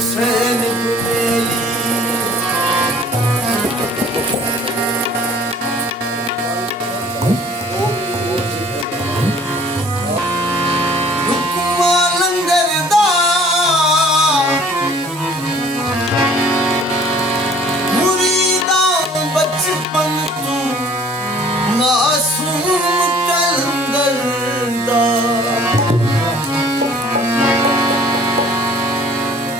हुसैन मेली रुकमा लंगर दा मुरीदा बचपन तू मासूम कलंदर दा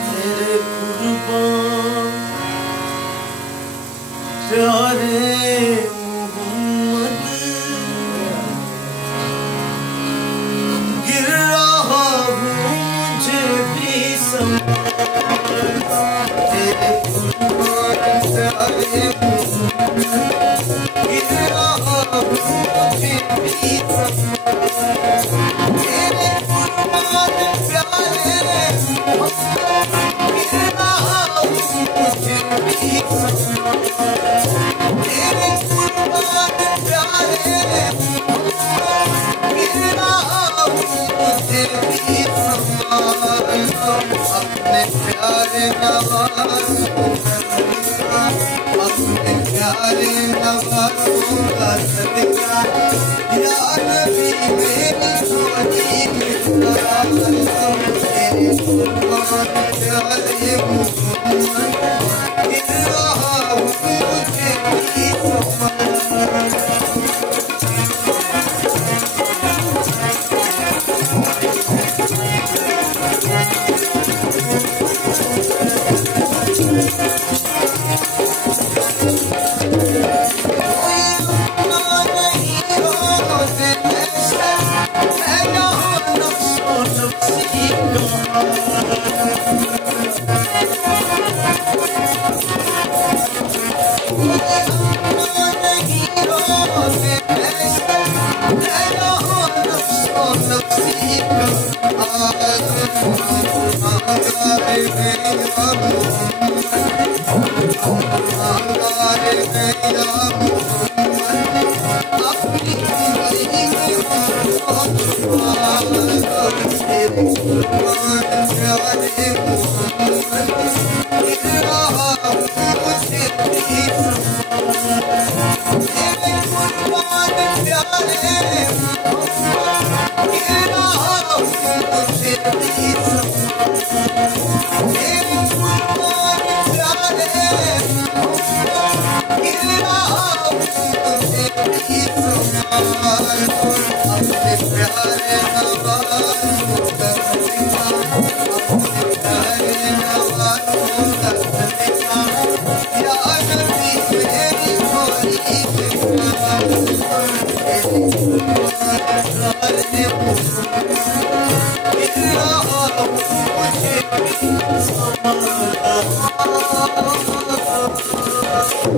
तेरे कुर्बान प्यारे मोहम्मद गिर रहा हूँ मुझे भी तेरे कुर्बान प्यारे गिर रहा हूँ मुझे भी तेरे कुर्बान प्यारे गिर रहा हूँ मुझे भी तेरे कुर्बान प्यारे गिर रहा हूँ मुझे भी अपने प्यारे नवाज़ों अपने प्यारे नवाज़ों का सदका या नबी मेरी जोड़ी तेरे कुर्बान प्यारे मोहम्मद गिर रहा हूँ मुझे भी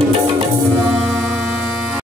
Oh,